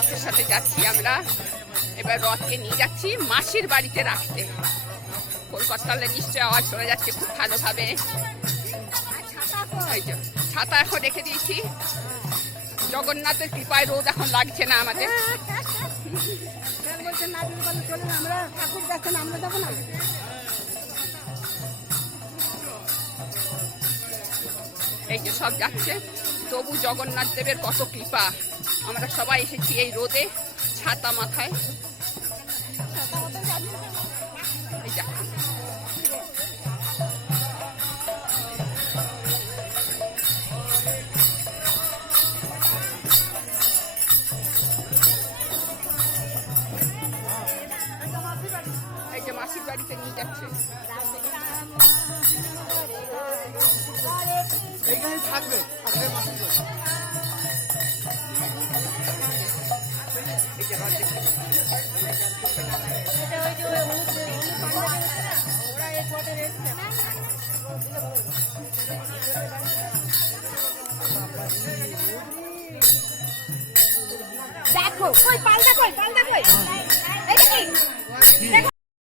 রথের সাথে যাচ্ছি আমরা। এবার রথকে নিয়ে যাচ্ছি মাসির বাড়িতে রাখতে। কলকাতালে নিশ্চয় আওয়াজ শোনা যাচ্ছে খুব ভালোভাবে। ছাতা এখন রেখে দিয়েছি। জগন্নাথের কৃপায় রোদ এখন লাগছে না আমাদের। এই যে সব যাচ্ছে। তবু জগন্নাথ দেবের কত কৃপা। আমরা সবাই এসেছি এই রোদে, ছাতা মাথায়। এই যা। নিয়ে যাচ্ছে। এইখানে থাকবে। দেখো কই পাল্টা কই পাল্টা কই?